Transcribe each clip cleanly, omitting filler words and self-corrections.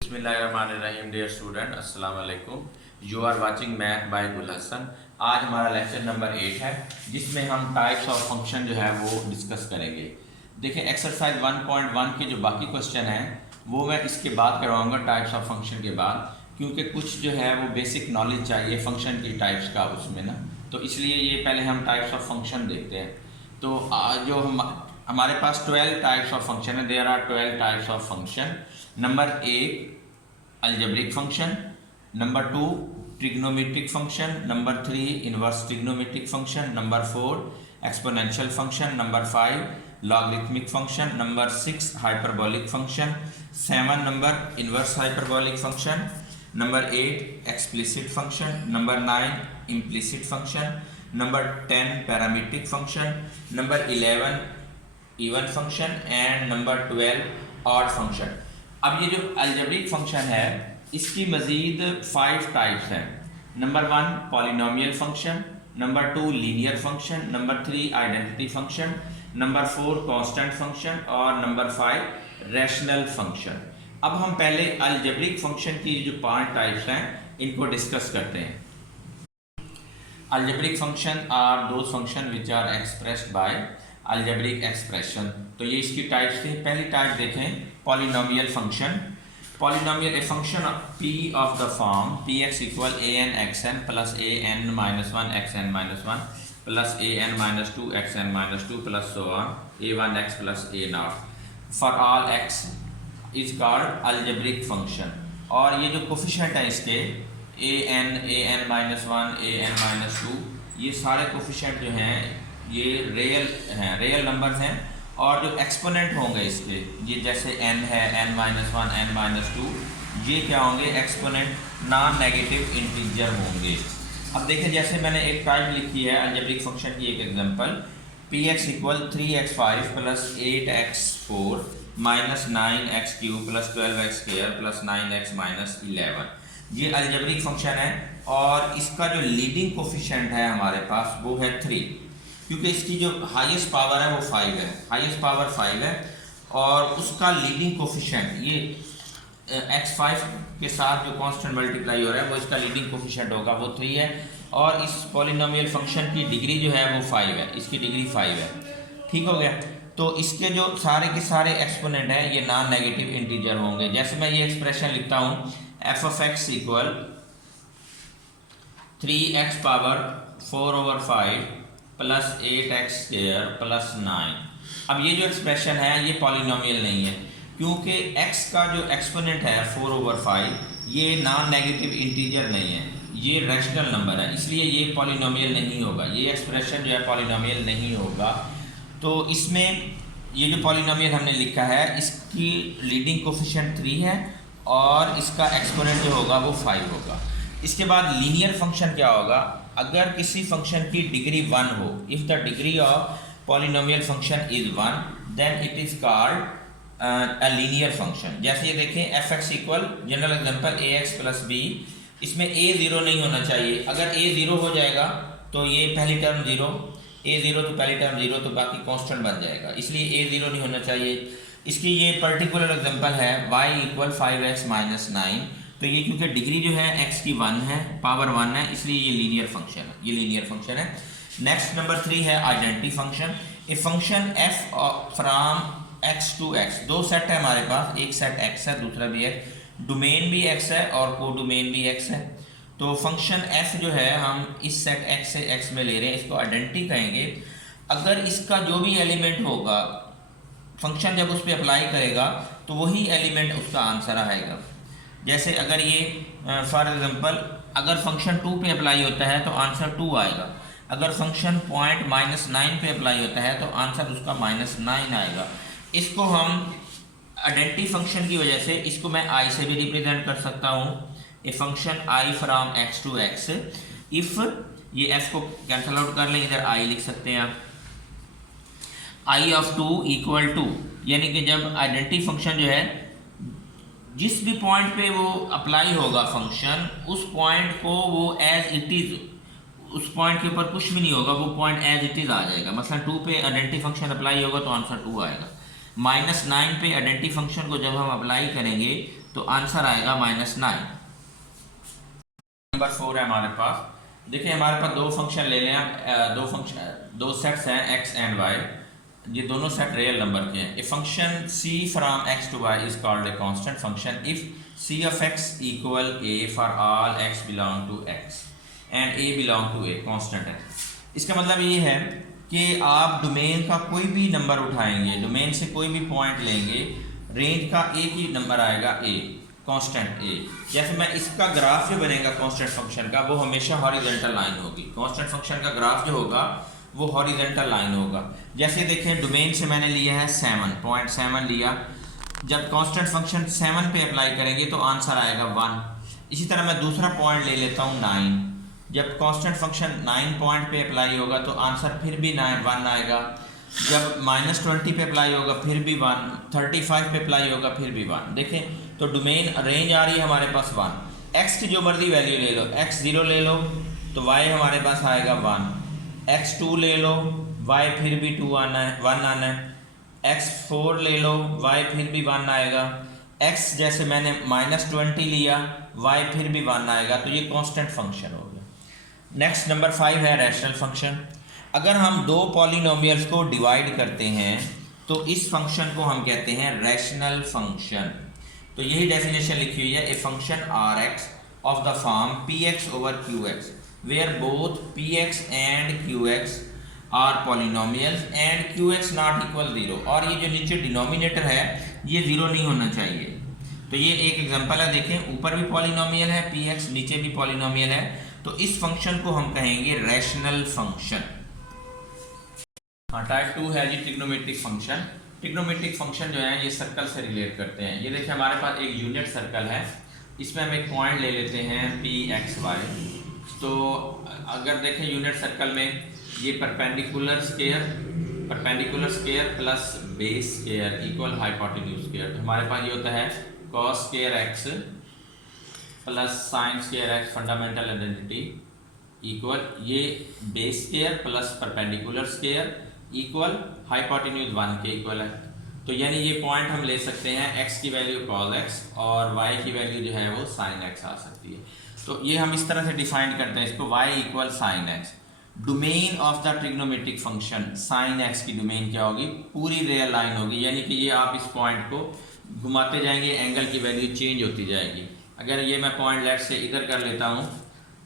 बिस्मिल्लाहिर्रहमानिर्रहीम। Dear student, अस्सलाम वालेकुम। You are watching math by Gul Hasan. आज हमारा लेक्चर नंबर 8 है, जिसमें हम टाइप्स ऑफ फंक्शन जो है वो डिस्कस करेंगे। देखें, एक्सरसाइज 1.1 के जो बाकी क्वेश्चन हैं वो मैं इसके बाद करवाऊंगा, टाइप्स ऑफ फंक्शन के बाद, क्योंकि कुछ जो है वो बेसिक नॉलेज चाहिए फंक्शन की टाइप्स का उसमें ना, तो इसलिए ये पहले हम टाइप्स ऑफ फंक्शन देखते हैं। तो जो हमारे पास 12 टाइप्स ऑफ फंक्शन है। There are 12 types of function. Number 1 algebraic function, number 2 trigonometric function, number 3 inverse trigonometric function, number 4 exponential function, number 5 logarithmic function, number 6 hyperbolic function, 7 number inverse hyperbolic function, number 8 explicit function, number 9 implicit function, number 10 parametric function, number 11 even function and number 12 odd function. अब ये जो algebraic function है इसकी मज़ीद 5 types हैं। Number 1 polynomial function, number 2 linear function, number 3 identity function, number 4 constant function और number 5 rational function. अब हम पहले अलजेब्रिक फंक्शन की जो 5 टाइप्स हैं इनको डिस्कस करते हैं। Algebraic function are those function which are expressed by algebraic expression. तो ये इसकी टाइप्स थी। पहली टाइप देखें, polynomial function. Polynomial a function p of the form px equal an xn plus an minus 1 xn minus 1 plus an minus 2 xn minus 2 plus so on a1x plus a not for all x is called algebraic function. और ये जो coefficient है इसके an minus 1 an minus 2, ये सारे coefficient जो हैं ये रियल नंबर्स हैं। और जो एक्सपोनेंट होंगे इसके, ये जैसे n है, n माइनस 1 n माइनस 2, ये क्या होंगे? एक्सपोनेंट नॉन नेगेटिव इंटीजर होंगे। अब देखिए, जैसे मैंने एक टाइप लिखी है अलजेब्रिक फंक्शन की, एक example px equal 3x5 plus 8x4 minus 9x³ plus 12x² plus 9x minus 11। ये अलजेब्रिक फंक्शन है और इसका जो लीडिंग कोफिशिएंट है हमारे पास वो है 3, क्योंकि इसकी जो हाईएस्ट पावर है वो 5 है, हाईएस्ट पावर 5 है। और उसका लीडिंग कोफिशिएंट ये x5 के साथ जो कांस्टेंट मल्टीप्लाई हो रहा है वो इसका लीडिंग कोफिशिएंट होगा, वो 3 है। और इस पॉलिनोमियल फंक्शन की डिग्री जो है वो 5 है, इसकी डिग्री 5 है। ठीक हो गया। तो इसके जो सारे के सारे एक्सपोनेंट हैं ये नॉन नेगेटिव इंटीजर होंगे। जैसे मैं ये एक्सप्रेशन लिखता हूँ f of x equal 3x power 4/5 plus 8x² plus 9। अब ये जो एक्सप्रेशन है ये पॉलिनोमियल नहीं है, क्योंकि x का जो एक्सपोनेंट है 4/5 ये नॉन नेगेटिव इंटीजर नहीं है, ये रैशनल नंबर है, इसलिए ये पॉलिनोमियल नहीं होगा। ये एक्सप्रेशन जो है पॉलिनोमियल नहीं होगा। तो इसमें ये जो पॉलिनोमियल हमने लिखा है इसकी लीडिंग कोफिशिएंट 3 है और इसका एक्सपोनेंट जो होगा वो 5 होगा। इसके बाद लीनियर फंक्शन क्या होगा? अगर किसी फंक्शन की डिग्री 1 हो, if the degree of polynomial function is 1 then it is called a linear function. जैसे ये देखें f(x) equal, general example ax plus b, इसमें a 0 नहीं होना चाहिए। अगर a 0 हो जाएगा तो ये पहली टर्म 0, a 0 तो पहली टर्म 0, तो बाकी कांस्टेंट बन जाएगा, इसलिए a 0 नहीं होना चाहिए। इसकी ये पर्टिकुलर एग्जांपल है y इक्वल 5x माइनस 9। तो ये क्योंकि डिग्री जो है x की 1 है, पावर 1 है, इसलिए ये लीनियर फंक्शन है, ये लीनियर फंक्शन है। नेक्स्ट नंबर 3 है identity function. A function f from x to x, दो सेट है हमारे पास, एक सेट x है दूसरा भी x, डोमेन भी x है और को डोमेन भी x है। तो फंक्शन f जो है हम इस सेट x से x में ले रहे हैं, इसको आइडेंटिटी कहेंगे। अगर इसका जो भी एलिमेंट होगा फंक्शन जब उस पर अप्लाई करेगा तो वही एलिमेंट उसका आंसर आएगा। जैसे अगर ये फॉर एग्जांपल अगर फंक्शन 2 पे अप्लाई होता है तो आंसर 2 आएगा, अगर फंक्शन पॉइंट -9 पे अप्लाई होता है तो आंसर उसका -9 आएगा। इसको हम आइडेंटिटी फंक्शन की वजह से इसको मैं i से भी रिप्रेजेंट कर सकता हूँ। A function i from x to x, if ये f को कैंसल आउट कर लें, इधर i लिख सकते हैं आप, i ऑफ 2 इक्वल टू, यानी कि जब आइडेंटिटी फंक्शन जो है जिस भी पॉइंट पे वो अप्लाई होगा फंक्शन, उस पॉइंट को वो एज इट इज़, उस पॉइंट के ऊपर कुछ भी नहीं होगा, वो पॉइंट एज इट इज़ आ जाएगा। मसलन 2 पे आइडेंटिटी फंक्शन अप्लाई होगा तो आंसर 2 आएगा। -9 पे आइडेंटिटी फंक्शन को जब हम अप्लाई करेंगे तो आंसर आएगा -9। नंबर 4 है हमारे पास। देखिए हमारे पास दो फंक्शन ले लें हम, दो सेट्स हैं x एंड y। ये दोनों सेट रियल नंबर के हैं। A function c from x to y is called a constant function if c of x equal a for all x belong to x and a belong to a constant है। इसका मतलब ये है कि आप domain का कोई भी नंबर उठाएंगे, डोमेन से कोई भी पॉइंट लेंगे, रेंज का एक ही नंबर आएगा a, कांस्टेंट a। जैसे मैं इसका ग्राफ जो बनेगा कांस्टेंट फंक्शन का वो हमेशा हॉरिजॉन्टल लाइन होगी। कांस्टेंट फंक्शन का ग्राफ जो होगा वो हॉरिजॉन्टल लाइन होगा। जैसे देखें डोमेन से मैंने लिया है 7.7 लिया, जब कांस्टेंट फंक्शन 7 पे अप्लाई करेंगे तो आंसर आएगा 1। इसी तरह मैं दूसरा पॉइंट ले लेता हूँ 9, जब कांस्टेंट फंक्शन 9 पॉइंट पे अप्लाई होगा तो आंसर फिर भी 1 आएगा। जब -20 पे अप्लाई होगा फिर भी 1, 35 पे अप्लाई होगा फिर भी 1। देखें तो डोमेन रेंज आ रही है हमारे पास 1। x की जो मर्जी वैल्यू ले लो, x0 ले लो तो y हमारे पास आएगा 1, x2 ले लो y फिर भी 1 आना है, x4 ले लो y फिर भी 1 आएगा, x जैसे मैंने -20 लिया y फिर भी 1 आएगा। तो ये कांस्टेंट फंक्शन हो गया। नेक्स्ट नंबर 5 है रैशनल फंक्शन। अगर हम दो पॉलिनोमियल्स को डिवाइड करते हैं तो इस फंक्शन को हम कहते हैं रैशनल फंक्शन। तो यही डेफिनेशन लिखी हुई है, a function R X of the form P X over Q X where both P X and Q X are polynomials and Q X not equal 0। और ये जो नीचे डिनोमिनेटर है ये 0 नहीं होना चाहिए। तो ये एक एग्जांपल है, देखें ऊपर भी पॉलिनोमियल है पी एक्स, नीचे भी पॉलिनोमियल है, तो इस फंक्शन को हम कहेंगे रैशनल फंक्शन। टाइप 2 है जी ट्रिग्नोमेट्रिक फंक्शन। ट्रिग्नोमेट्रिक फंक्शन जो है ये सर्कल से रिलेट करते हैं। ये देखिए हमारे पास एक यूनिट सर्कल है, इसमें हम एक पॉइंट ले लेते हैं पी एक्स वाई। तो अगर देखें यूनिट सर्कल में ये perpendicular square plus base square equal hypotenuse square. तो हमारे पास ये होता है cos square x plus sine square x fundamental identity equal ये base square plus perpendicular square equal hypotenuse 1 के इक्वल है। तो यानी ये पॉइंट हम ले सकते हैं, x की वैल्यू cos x और y की वैल्यू जो है वो sin x आ सकती है। तो ये हम इस तरह से डिफाइन करते हैं इसको, y equal sin x। Domain of the trigonometric function sin x की डोमेन क्या होगी, पूरी रियल लाइन होगी। यानी कि ये आप इस पॉइंट को घुमाते जाएंगे, एंगल की वैल्यू चेंज होती जाएगी। अगर ये मैं पॉइंट लेट से इधर कर लेता हूँ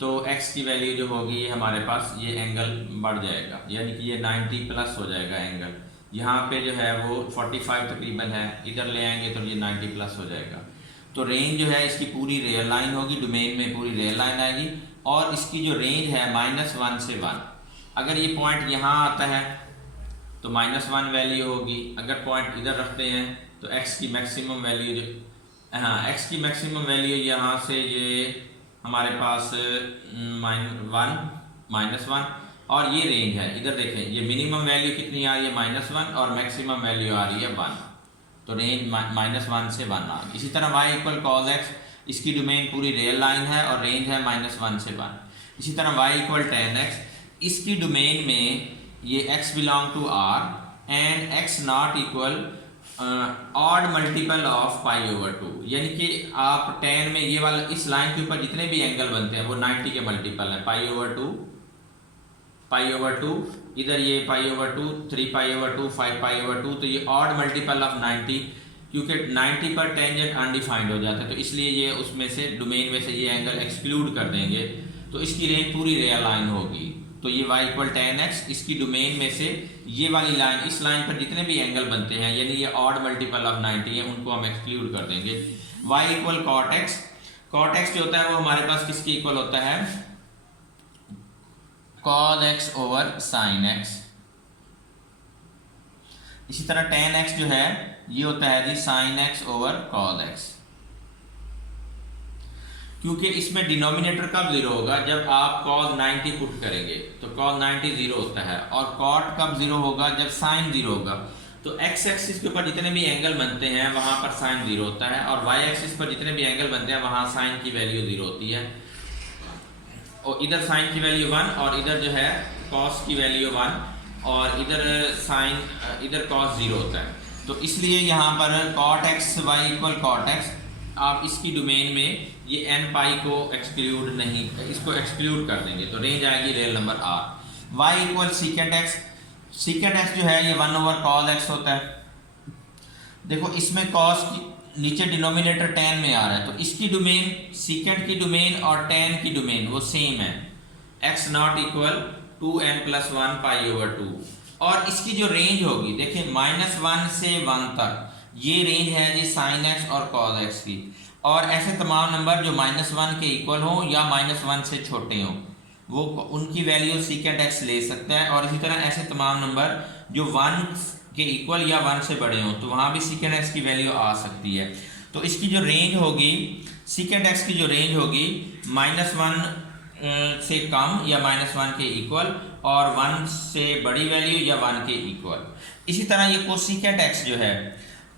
तो x की वैल्यू जो होगी ये हमारे पास ये एंगल बढ़ जाएगा, यानी कि ये 90 प्लस हो जाएगा एंगल। यहाँ पे जो है वो 45 तकरीबन है, इधर ले आएंगे तो ये 90 प्लस हो जाएगा। तो रेंज जो है इसकी पूरी रियल लाइन होगी, डोमेन में पूरी रियल लाइन आएगी। और इसकी जो रेंज है -1 से 1। अगर ये पॉइंट यहाँ आता है तो -1 वैल्यू होगी। अगर पॉइंट इधर रखते हैं तो x की मैक्सिमम वैल्यू जो x की मैक्सिमम वैल्यू यहाँ से ये हमारे पास -1 और ये रेंज है। इधर देखें ये मिनिमम वैल्यू कितनी आ रही है -1 और मैक्सिमम वैल्यू आ रही है 1। तो रेंज -1 से 1 आ गई। इसी तरह y इक्वल cos x, इसकी डोमेन पूरी रियल लाइन है और रेंज है -1 से 1। इसी तरह y इक्वल tan x, इसकी डोमेन में ये x belong to r and x not equal odd multiple of π/2। यानी कि आप tan में ये वाला इस लाइन के ऊपर जितने भी एंगल बनते हैं वो 90 के मल्टीपल है। π/2 इधर ये π/2 3π/2 5π/2, तो ये ऑड मल्टीपल ऑफ 90, क्योंकि 90 पर टेंजेंट अनडिफाइंड हो जाता है तो इसलिए ये उसमें से डोमेन में से ये एंगल एक्सक्लूड कर देंगे। तो इसकी रेंज पूरी रियल लाइन होगी। तो ये y इक्वल tan x, इसकी डोमेन में से ये वाली लाइन, इस लाइन पर जितने भी एंगल बनते हैं यानी ये ऑड मल्टीपल ऑफ 90 है, उनको हम एक्सक्लूड कर देंगे। y equal cot x, cot x जो होता है वो हमारे पास किसके इक्वल होता है, cos x over sin x। इसी तरह tan x जो है ये होता है जी sin x over cos x। क्योंकि इसमें डिनोमिनेटर कब 0 होगा, जब आप cos 90 पुट करेंगे तो cos 90 0 होता है, और cot कब 0 होगा, जब sin 0 होगा। तो x एक्सिस के ऊपर जितने भी एंगल बनते हैं वहां पर sin 0 होता है, और y एक्सिस पर जितने भी एंगल बनते हैं वहां sin की वैल्यू 0 होती है। और इधर sin की वैल्यू 1 और इधर जो है cos की वैल्यू 1 और इधर sin इधर cos 0 होता है। तो इसलिए यहाँ पर cot x y equal cot x, आप इसकी डोमेन में ये एन पाई को एक्सक्लूड नहीं, इसको एक्सक्लूड कर देंगे तो रेंज आएगी real number R. Y equal secant X, secant X जो है ये 1 ओवर कॉस एक्स होता है। देखो इसमें कॉस नीचे डिनोमिनेटर tan में आ रहा है, तो इसकी डोमेन सीकेंट की डोमेन और tan की डोमेन वो सेम है, x not equal 2n+1 pi over 2। और इसकी जो रेंज होगी देखिए -1 से 1 तक ये रेंज है जी साइन x और cos x की। और ऐसे तमाम नंबर जो -1 के इक्वल हो या -1 से छोटे हों वो उनकी वैल्यू सीकेंट x ले सकता है। और इसी तरह ऐसे तमाम नंबर जो 1 के इक्वल या 1 से बड़े हों तो वहाँ भी सीकेंट x की वैल्यू आ सकती है। तो इसकी जो रेंज होगी सीकेंट x की जो रेंज होगी -1 से कम या -1 के इक्वल और 1 से बड़ी वैल्यू या 1 के इक्वल। इसी तरह ये कोसिकेंट x जो है,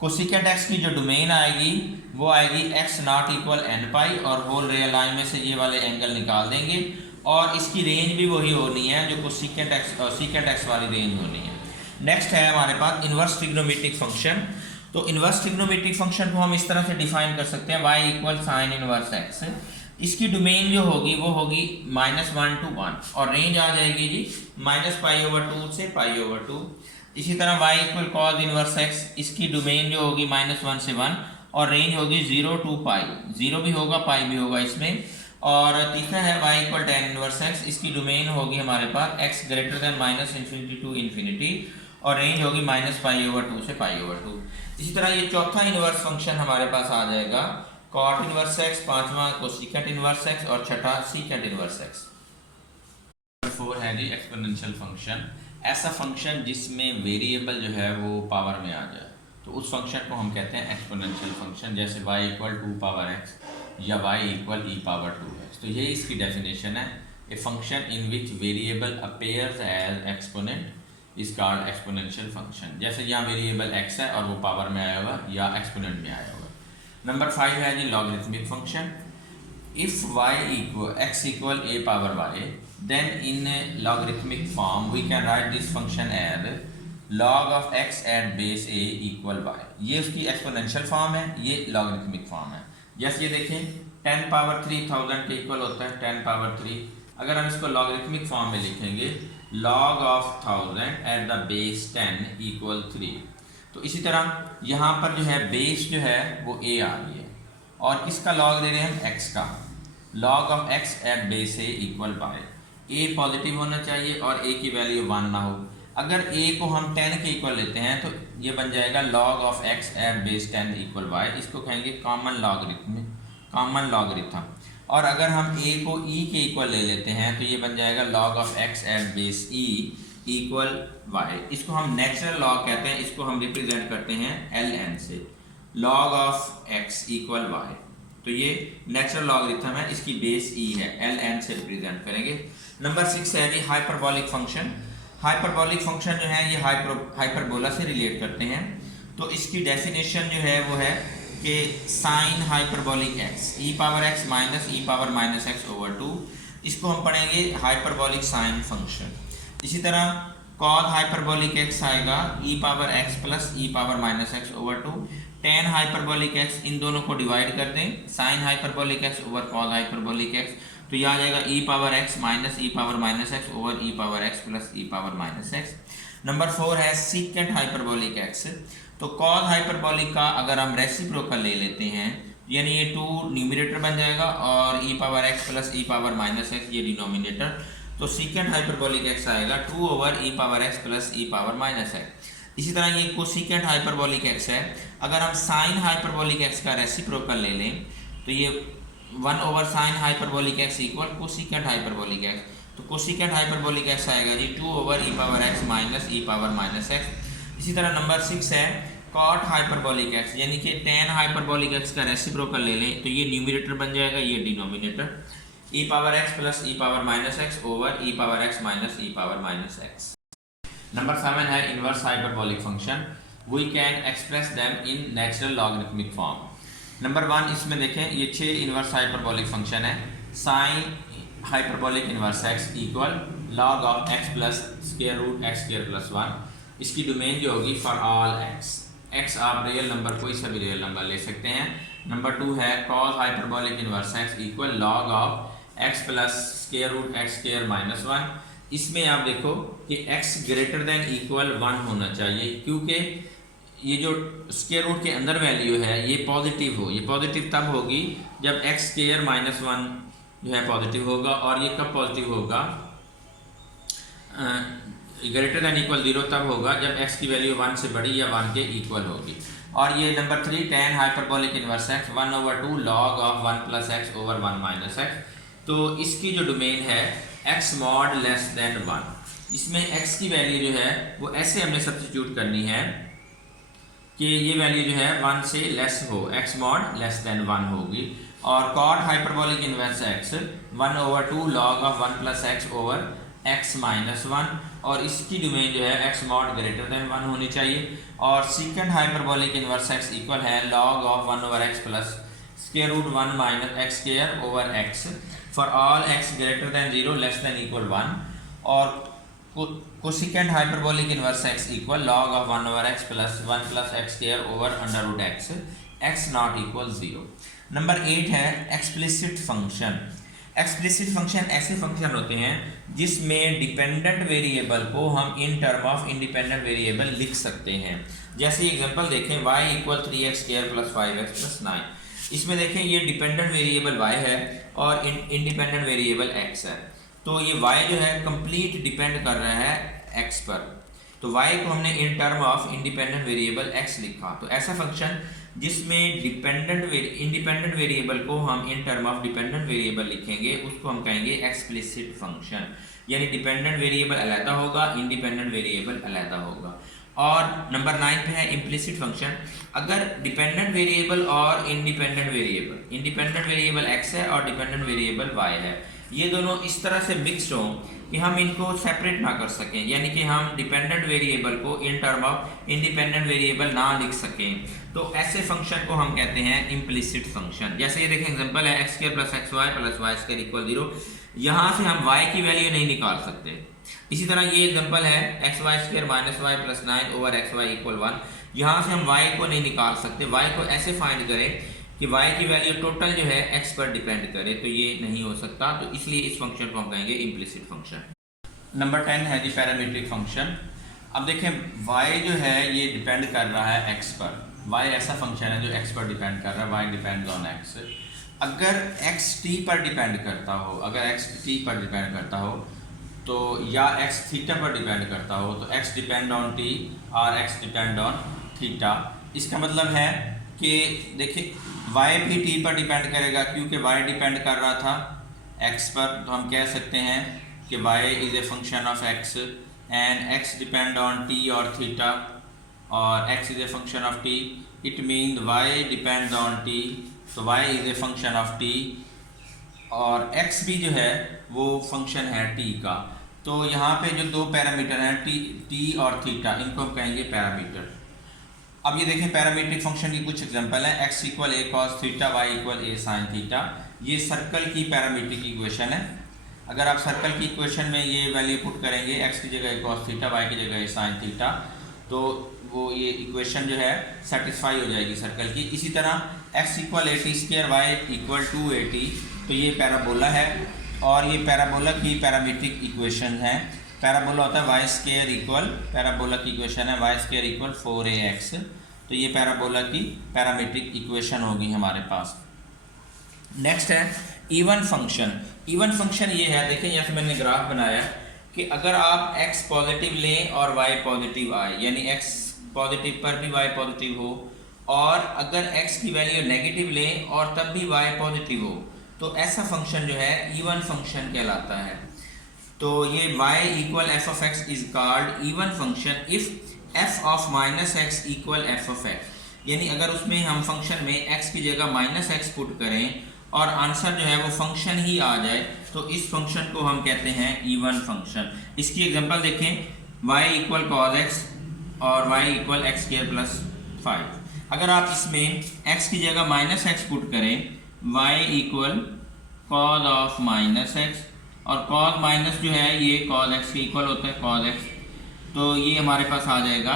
कोसिकेंट x की जो डोमेन आएगी वो आएगी x नॉट इक्वल n पाई और होल रियल लाइन में से ये वाले एंगल निकाल देंगे और इसकी रेंज भी वही होनी है जो कोसिकेंट x और सीकेंट x वाली रेंज होनी है। नेक्स्ट है हमारे पास इन्वर्स ट्रिग्नोमेट्रिक फंक्शन। तो इन्वर्स ट्रिग्नोमेट्रिक फंक्शन को हम इस तरह से डिफाइन कर सकते हैं y equal sine inverse x। इसकी डोमेन जो होगी वो होगी -1 to 1 और रेंज आ जाएगी जी -π/2 से π/2। इसी तरह y equal cos inverse x, इसकी डोमेन जो होगी -1 से 1 और रेंज होगी 0 to π, 0 भी होगा पाई भी होगा इसमें। और तीसरा है y equal tan inverse x, इसकी डोमेन होगी हमारे पास x ग्रेटर देन -∞ to ∞ और रेंज होगी -π/2 से π/2। इसी तरह ये चौथा इनवर्स फंक्शन हमारे पास आ जाएगा कॉट इनवर्स x, पांचवा कोसिकेंट इनवर्स x और छठा सीकेंट इनवर्स x। नंबर 4 है जी एक्सपोनेंशियल फंक्शन। ऐसा फंक्शन जिसमें वेरिएबल जो है वो पावर में आ जाए तो उस फंक्शन को हम कहते हैं एक्सपोनेंशियल फंक्शन। जैसे y इक्वल 2 पावर x या y इक्वल e⁻2x। तो ये इसकी डेफिनेशन है, a function in which variable appears as exponent is called exponential function. जैसे यहाँ वेरिएबल x है और वो पावर में आया होगा या एक्सपोनेंट में आया होगा। नंबर 5 है जी logarithmic function. If x equal a power y then in logarithmic form we can write this function as log of x at base a equal y। ये उसकी एक्सपोनेंशियल फॉर्म है, ये लॉगरिथमिक फॉर्म है। जैसे ये देखें 10 पावर 3000 के equal होता है 10 पावर 3। अगर हम इसको लॉगरिथमिक फॉर्म में लिखेंगे log of 1000 at the base 10 equal 3। तो इसी तरह यहाँ पर जो है बेस जो है वो a आ रही है और किसका लॉग ले रहे हैं हम x का। log of x at base a equal y, a positive होना चाहिए और a की वैल्यू 1 ना हो। अगर a को हम 10 के इक्वल लेते हैं तो ये बन जाएगा log of x at base 10 equal y। इसको कहेंगे कॉमन लॉगरिथम। और अगर हम a को e के इक्वल ले लेते हैं तो ये बन जाएगा log of x at base e equal y। इसको हम नेचुरल लॉग कहते हैं, इसको हम रिप्रेजेंट करते हैं ln से, log of x equal y। तो ये नेचुरल लॉगरिथम है, इसकी बेस e है, ln से रिप्रेजेंट करेंगे। नंबर 6 है जी हाइपरबोलिक फंक्शन। हाइपरबोलिक फंक्शन जो है ये हाइपरबोला से रिलेट करते हैं। तो इसकी डेफिनेशन जो है वो है कि sine hyperbolic x e⁻x minus e⁻−x/2, इसको हम पढ़ेंगे हाइपरबोलिक साइन फंक्शन। इसी तरह कॉस हाइपरबोलिक x आएगा e⁻x plus e⁻−x/2। tan hyperbolic x, इन दोनों को डिवाइड कर दें, sine hyperbolic x over cos hyperbolic x, तो यह आ जाएगा e⁻x minus e⁻−x over e⁻x plus e⁻−x। Number 4 है सीकेंट हाइपरबोलिक x। तो कॉस हाइपरबोलिक का अगर हम रेसिप्रोकल ले लेते हैं यानी ये 2 न्यूमरेटर बन जाएगा और e⁻x प्लस e⁻−x ये डिनोमिनेटर, तो सीकेंट हाइपरबोलिक x आएगा 2 ओवर e⁻x प्लस e⁻−x। इसी तरह ये कोसिकेंट हाइपरबोलिक x है, अगर हम साइन हाइपरबोलिक x का रेसिप्रोकल ले लें तो ये 1 over sine hyperbolic x equal cosecant hyperbolic x। तो कोसिकेंट हाइपरबोलिक x आएगा जी 2 ओवर e⁻x माइनस e⁻−x। इसी तरह नंबर 6 है कॉट हाइपरबोलिक x, यानी कि tan हाइपरबोलिक x का रेसिप्रोकल ले लें तो ये न्यूमरेटर बन जाएगा, ये denominator, e⁻x plus e⁻−x over e⁻x minus e⁻−x। नंबर 7 है inverse hyperbolic function. We can express them in natural logarithmic form. Number 1 इसमें देखें ये 6 इनवर्स हाइपरबोलिक फंक्शन है। Sine hyperbolic inverse x equal log of x plus square root x square plus 1। इसकी domain जो होगी for all x, x आप real number कोई सा भी रियल नंबर ले सकते हैं। नंबर 2 है cos hyperbolic inverse X equal log of X plus square root X square minus 1। इसमें आप देखो कि x ग्रेटर देन इक्वल 1 होना चाहिए, क्योंकि ये जो स्क्वायर रूट के अंदर वैल्यू है ये पॉजिटिव हो। ये पॉजिटिव तब होगी जब एक्स स्क्वायर माइनस 1 जो है पॉजिटिव होगा, और ये कब पॉजिटिव होगा, ग्रेटर देन इक्वल 0 तब होगा जब x की वैल्यू 1 से बड़ी या 1 के इक्वल होगी। और ये number 3 tan hyperbolic inverse x 1/2 log of 1 plus X over 1 minus X. तो इसकी जो डोमेन है x मॉड लेस देन 1, इसमें x की वैल्यू जो है वो ऐसे हमने सब्स्टिट्यूट करनी है कि ये वैल्यू जो है 1 से लेस हो, x मॉड लेस देन 1 होगी। और cot hyperbolic inverse x 1/2 log of 1 plus X over x minus 1, और इसकी डोमेन जो है x मॉड ग्रेटर देन 1 होनी चाहिए। और second hyperbolic inverse x equal है log of 1/x plus square root 1 minus X square over x for all x greater than 0 less than equal 1। और cosecant hyperbolic inverse x equal log of 1/x plus 1 plus X square over under root x not equal 0। Number 8 है explicit function. Explicit function ऐसे function होते हैं जिसमें dependent variable को हम in term of independent variable लिख सकते हैं। जैसे एग्जांपल देखें y equal 3x square plus 5x plus 9। इसमें देखें ये डिपेंडेंट वेरिएबल y है और इंडिपेंडेंट वेरिएबल x है। तो ये y जो है कंप्लीट डिपेंड कर रहा है x पर, तो y को हमने in term of independent variable x लिखा। तो ऐसा फंक्शन जिसमें इंडिपेंडेंट वेरिएबल को हम in term of dependent variable लिखेंगे उसको हम कहेंगे एक्सप्लिसिट फंक्शन, यानी डिपेंडेंट वेरिएबल अलग होगा, इंडिपेंडेंट वेरिएबल अलग होगा। और नंबर 9 पे है इम्प्लिसिट फंक्शन। अगर डिपेंडेंट वेरिएबल और इंडिपेंडेंट वेरिएबल x है और डिपेंडेंट वेरिएबल y है, ये दोनों इस तरह से मिक्स्ड हों कि हम इनको सेपरेट ना कर सकें, यानी कि हम डिपेंडेंट वेरिएबल को in term of independent variable ना लिख सकें, तो ऐसे फंक्शन को हम कहते हैं इम्प्लिसिट फंक्शन। जैसे ये देखें एग्जांपल है x² plus xy plus y square equal 0। यहाँ से हम y की वैल्यू नहीं निकाल सकते। इसी तरह ये एग्जांपल है xy square minus y plus 9 over xy equal 1। यहाँ से हम y को नहीं निकाल सकते। y को ऐसे फाइंड करें कि y की वैल्यू टोटल जो है x पर डिपेंड करे, तो ये नहीं हो सकता। तो इसलिए इस फंक्शन को हम कहेंगे इम्प्लिसिट फंक्शन। नंबर 10 है जी पैरामीट्रिक फंक्शन। अब देखें y जो है ये डिपेंड कर रहा है x पर। y ऐसा फंक्शन है जो x पर डिपेंड कर रहा है, y डिपेंड्स ऑन x। अगर x t पर डिपेंड करता हो, तो या x थीटा पर डिपेंड करता हो, तो x डिपेंड ऑन t और x डिपेंड ऑन थीटा। इसका मतलब है कि देखिए y भी t पर डिपेंड करेगा, क्योंकि y डिपेंड कर रहा था x पर। तो हम कह सकते हैं कि y is a function of x and x depend on t और थीटा, और x is a function of t। It mean y depend on t, तो y is a function of t, और x भी जो है वो function है t का। तो यहाँ पे जो दो पैरामीटर हैं t और थीटा, इनको हम कहेंगे पैरामीटर। अब ये देखें पैरामीट्रिक फंक्शन की कुछ एग्जांपल है। x equal a cos theta, y equal a sin theta. ये सर्कल की पैरामीट्रिक इक्वेशन है। अगर आप सर्कल की इक्वेशन में ये वैल्यू पुट करेंगे, x की जगह a cos थीटा, y की जगह a sin थीटा, तो वो ये इक्वेशन जो है सेटिस्फाई हो जाएगी सर्कल की। इसी तरह x equal a t square, y equal 2at, तो ये पैराबोला है, और ये पैराबोला की पैरामीट्रिक इक्वेशन है। पैराबोला होता है y स्क्वायर इक्वल, पैराबोला की इक्वेशन है y स्क्वायर इक्वल 4ax। तो ये पैराबोला की पैरामीट्रिक इक्वेशन होगी हमारे पास। नेक्स्ट है इवन फंक्शन। इवन फंक्शन ये है, देखें यहाँ से मैंने ग्राफ बनाया कि अगर आप x पॉजिटिव लें और y पॉजिटिव आए, यानी x पॉजिटिव पर भी y पॉजिटिव हो, और अगर x की वैल्यू नेगेटिव लें और तब भी y पॉजिटिव हो, तो ऐसा फंक्शन जो है इवन फंक्शन कहलाता है। तो ये y equal F of x is called even function if f of minus X equal F of x, यानी अगर उसमें हम फंक्शन में x की जगह माइनस एक्स पुट करें और आंसर जो है वो फंक्शन ही आ जाए, तो इस फंक्शन को हम कहते हैं इवन फंक्शन। इसकी एग्जांपल देखें y इक्वल कॉस एक्स और y equal x square plus 5। अगर आप इसमें x की जगह माइनस एक्स पुट करें, y equal cos of minus x, और कॉस माइनस जो है ये कॉस एक्स के इक्वल होता है, कॉस एक्स, तो ये हमारे पास आ जाएगा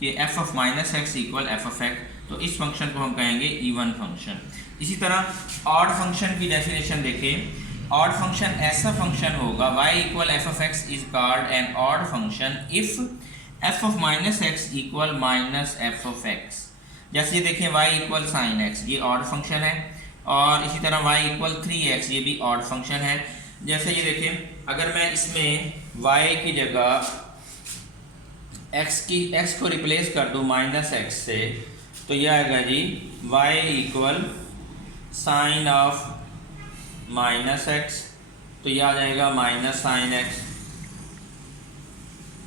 कि F of minus X equal F of X, तो इस फंक्शन को हम कहेंगे इवन फंक्शन। इसी तरह ऑड फंक्शन की डेफिनेशन देखें। ऑड फंक्शन ऐसा फंक्शन होगा y equal F of x is called an odd function if F of minus X equal minus F of x. जैसे ये देखें y इक्वल साइन एक्स, ये ऑड फंक्शन है, और इसी तरह y इक्वल 3x, ये भी ऑड फंक्शन है। जैसे ये देखें, अगर मैं इसमें y की जगह x को रिप्लेस कर दूँ माइनस एक्स से, तो यह आएगा जी y equal sine of minus X, तो यह आ जाएगा minus sine X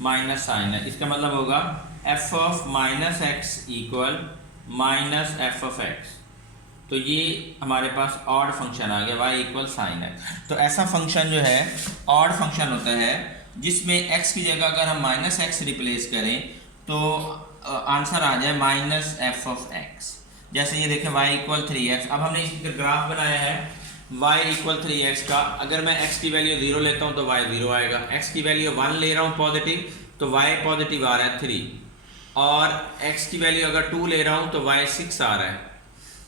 minus sine X. इसका मतलब होगा F of minus X equal minus F of X, तो ये हमारे पास ऑड फंक्शन आ गया y इक्वल साइन एक्स। तो ऐसा फंक्शन जो है ऑड फंक्शन होता है जिसमें x की जगह अगर हम माइनस एक्स रिप्लेस करें तो आंसर आ जाए माइनस एफ ऑफ एक्स। जैसे ये देखें y इक्वल 3x, अब हमने इसका ग्राफ बनाया है y इक्वल 3x का। अगर मैं x की वैल्यू 0 लेता हूँ तो y 0 आएगा, x की वैल्यू 1 ले रहा हूँ पॉजिटिव तो y पॉजिटिव आ रहा है 3, और x की वैल्यू अगर 2 ले रहा हूँ तो y 6 आ रहा है,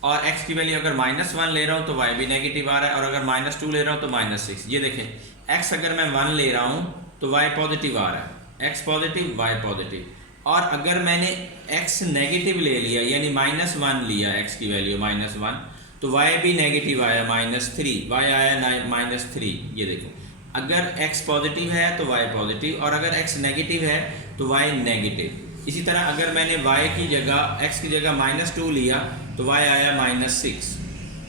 और x की वैल्यू अगर -1 ले रहा हूँ तो y भी नेगेटिव आ रहा है, और अगर -2 ले रहा हूँ तो -6। ये देखें x अगर मैं 1 ले रहा हूँ तो y पॉजिटिव आ रहा है, x पॉजिटिव y पॉजिटिव, और अगर मैंने x नेगेटिव ले लिया यानी -1 लिया x की वैल्यू -1, तो y भी नेगेटिव आया -3, y आया -3। ये देखो, अगर x पॉजिटिव है तो y पॉजिटिव, और अगर x नेगेटिव है तो y नेगेटिव। इसी तरह अगर मैंने y की जगह x की जगह -2 लिया तो y आया -6,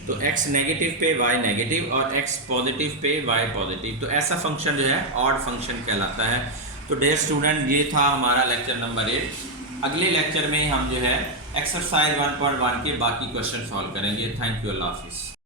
तो x नेगेटिव पे y नेगेटिव और x positive pay y positive. तो ऐसा फंक्शन जो है ऑड फंक्शन कहलाता है। तो डियर स्टूडेंट, ये था हमारा लेक्चर नंबर 8। अगले लेक्चर में हम जो है एक्सरसाइज 1.1 के बाकी क्वेश्चन सॉल्व करेंगे। थैंक यू, अल्लाह हाफिज़।